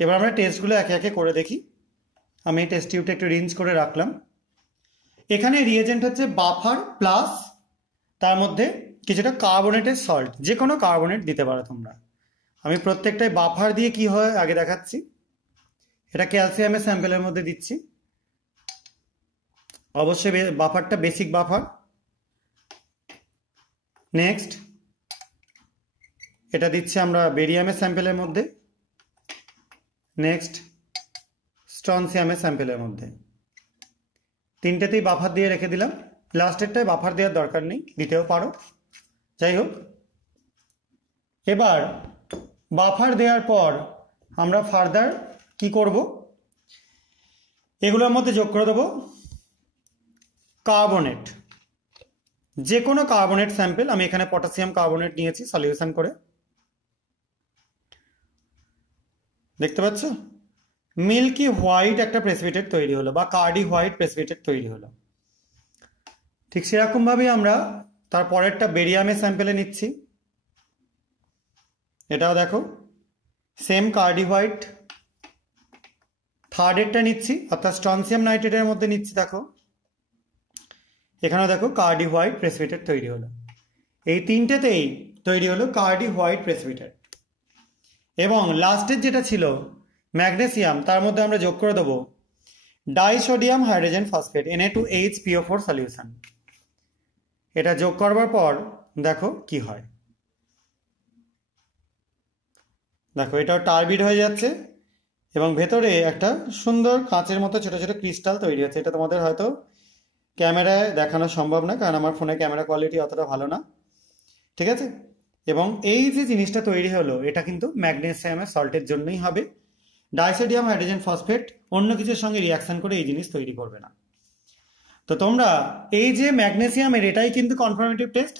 এবার আমরা টেস্টগুলো একে একে করে দেখি। আমি টেস্ট টিউবটা একটু রিঞ্জ করে রাখলাম। এখানে রিয়েজেন্ট হচ্ছে বাফার প্লাস তার মধ্যে কিছুটা কার্বনেটের সল্ট, যে কোনো কার্বনেট দিতে পারো তোমরা। আমি প্রত্যেকটাই বাফার দিয়ে কি হয় আগে দেখাচ্ছি। এটা ক্যালসিয়ামের স্যাম্পেলের মধ্যে দিচ্ছি, অবশ্যই বাফারটা বেসিক বাফার। নেক্সট এটা দিচ্ছি আমরা বেরিয়ামের স্যাম্পেলের মধ্যে। নেক্সট স্ট্রনসিয়ামের স্যাম্পেলের মধ্যে। তিনটেতেই বাফার দিয়ে রেখে দিলাম। লাস্টেরটায় বাফার দেওয়ার দরকার নেই, দিতেও পারো, যাই হোক। এবার বাফার দেওয়ার পর আমরা ফার্দার কি করব, এগুলোর মধ্যে যোগ করে দেবো কার্বনেট, যে কোনো কার্বনেট স্যাম্পেল। আমি এখানে পটাশিয়াম কার্বনেট নিয়েছি সলিউশন করে, দেখতে পাচ্ছ মিল্কি হোয়াইট একটা প্রেসিপিটেট তৈরি হলো বা কার্ডি হোয়াইট প্রেসিপিটেট তৈরি হলো। ঠিক সেরকমভাবেই আমরা তার পরেরটা বেরিয়ামের স্যাম্পেলে নিচ্ছি। এটাও দেখো সেম কার্ডি হোয়াইট। থার্ডেরটা নিচ্ছি অর্থাৎ স্ট্রনসিয়াম নাইট্রেটের মধ্যে নিচ্ছি, দেখো এখানেও দেখো কার্ডি হোয়াইট প্রেসিপিটেট তৈরি হলো। এই তিনটেতেই তৈরি হলো কার্ডি হোয়াইট প্রেসিপিটেট। এবং লাস্টের যেটা ছিল ম্যাগনেসিয়াম, তার মধ্যে আমরা যোগ করে দেবো disodium hydrogen phosphate Na2HPO4 solution. এটা যোগ করবার পর দেখো কি হয়, দেখো এটাও টার্বিড হয়ে যাচ্ছে এবং ভেতরে একটা সুন্দর কাঁচের মতো ছোট ছোট ক্রিস্টাল তৈরি হচ্ছে। এটা তোমাদের হয়তো ক্যামেরায় দেখানো সম্ভব না, কারণ আমার ফোনে ক্যামেরা কোয়ালিটি অতটা ভালো না, ঠিক আছে। এবং এই যে জিনিসটা তৈরি হলো এটা কিন্তু ম্যাগনেসিয়ামের সল্টের জন্যই হবে। ডাইসোডিয়াম হাইড্রোজেন ফসফেট অন্য কিছুর সঙ্গে রিয়াকশন করে এই জিনিস তৈরি করবে না। তো তোমরা এই যে ম্যাগনেসিয়ামের, এটাই কিন্তু কনফার্মেটিভ টেস্ট।